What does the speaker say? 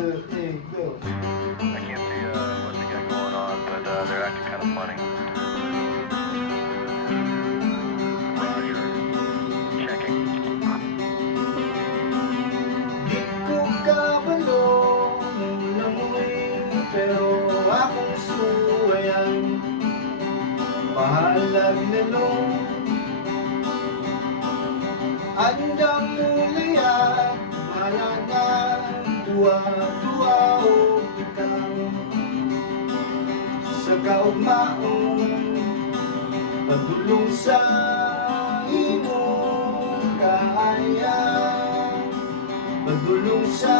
2, 3, go. I can't see what they got going on, but they're acting kind of funny. Roger. Checking. Di ko kabalo nung langoy, pero akong suwayan mahalag na nung andang mulaya malana dua-dua o bitaw sa kaugmaong pagdulong sa imong kaaya pagdulong sa